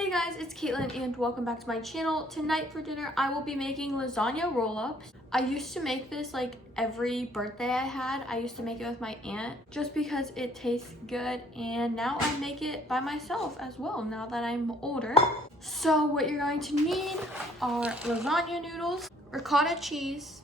Hey guys, it's Caitlin and welcome back to my channel. Tonight for dinner, I will be making lasagna roll-ups. I used to make this like every birthday I had. I used to make it with my aunt just because it tastes good, and now I make it by myself as well now that I'm older. So what you're going to need are lasagna noodles, ricotta cheese,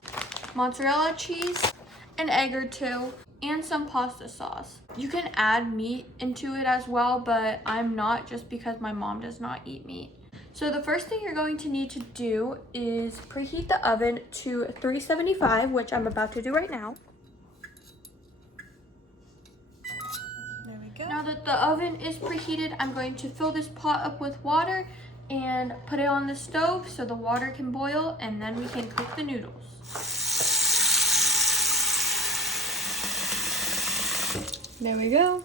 mozzarella cheese, an egg or two, and some pasta sauce. You can add meat into it as well, but I'm not, just because my mom does not eat meat. So the first thing you're going to need to do is preheat the oven to 375, which I'm about to do right now. There we go. Now that the oven is preheated, I'm going to fill this pot up with water and put it on the stove so the water can boil, and then we can cook the noodles. There we go.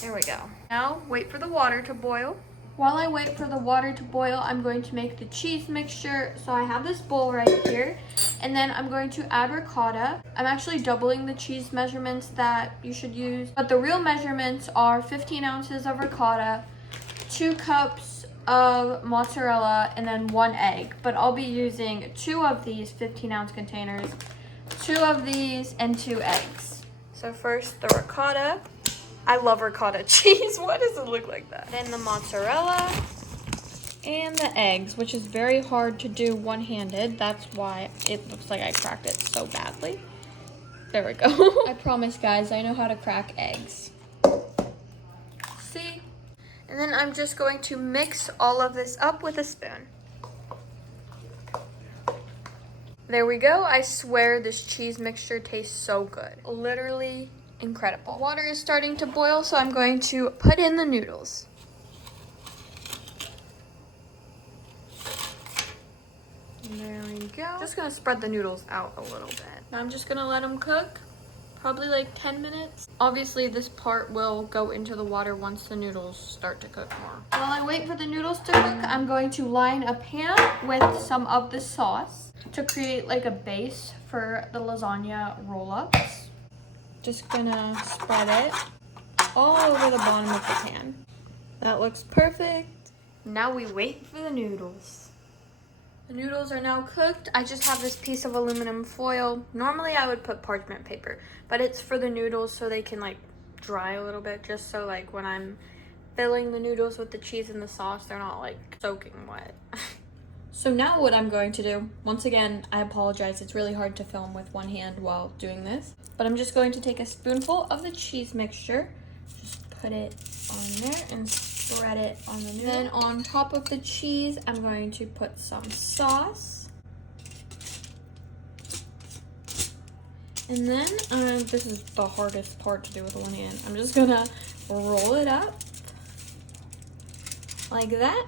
There we go. Now wait for the water to boil. While I wait for the water to boil, I'm going to make the cheese mixture. So I have this bowl right here, and then I'm going to add ricotta. I'm actually doubling the cheese measurements that you should use, but the real measurements are 15 ounces of ricotta, 2 cups of mozzarella, and then 1 egg. But I'll be using 2 of these 15-ounce containers, 2 of these, and 2 eggs. So first the ricotta. I love ricotta cheese. Why does it look like that? Then the mozzarella and the eggs, which is very hard to do one-handed. That's why it looks like I cracked it so badly. There we go. I promise, guys, I know how to crack eggs. See? And then I'm just going to mix all of this up with a spoon. There we go. I swear this cheese mixture tastes so good. Literally incredible. Water is starting to boil, so I'm going to put in the noodles. And there we go. Just gonna spread the noodles out a little bit. Now I'm just gonna let them cook, probably like 10 minutes. Obviously this part will go into the water once the noodles start to cook more. While I wait for the noodles to cook, I'm going to line a pan with some of the sauce to create like a base for the lasagna roll-ups. Just gonna spread it all over the bottom of the pan. That looks perfect. Now we wait for the noodles. The noodles are now cooked. I just have this piece of aluminum foil. Normally I would put parchment paper, but it's for the noodles so they can like dry a little bit, just so like when I'm filling the noodles with the cheese and the sauce, they're not like soaking wet. So now what I'm going to do, once again, I apologize, it's really hard to film with one hand while doing this, but I'm just going to take a spoonful of the cheese mixture, just put it on there and spread it on the noodle. Then on top of the cheese, I'm going to put some sauce. And then, this is the hardest part to do with one hand. I'm just gonna roll it up like that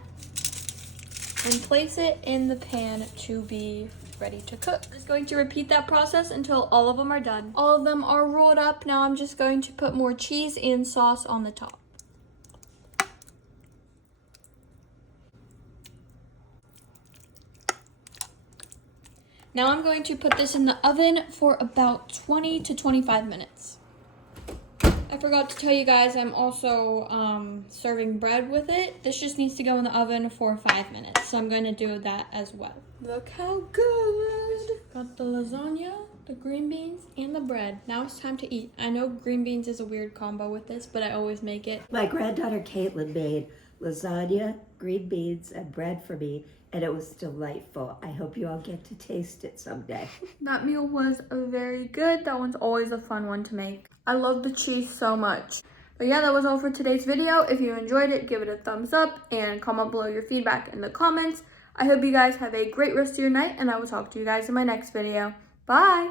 and place it in the pan to be ready to cook. I'm just going to repeat that process until all of them are done. All of them are rolled up. Now I'm just going to put more cheese and sauce on the top. Now I'm going to put this in the oven for about 20 to 25 minutes. I forgot to tell you guys, I'm also serving bread with it. This just needs to go in the oven for 5 minutes, so I'm going to do that as well. Look how good! Got the lasagna, the green beans, and the bread. Now it's time to eat. I know green beans is a weird combo with this, but I always make it. My granddaughter Caitlin made lasagna, green beans, and bread for me, and it was delightful. I hope you all get to taste it someday. That meal was very good. That one's always a fun one to make. I love the cheese so much. But yeah, that was all for today's video. If you enjoyed it, give it a thumbs up and comment below your feedback in the comments. I hope you guys have a great rest of your night, and I will talk to you guys in my next video. Bye!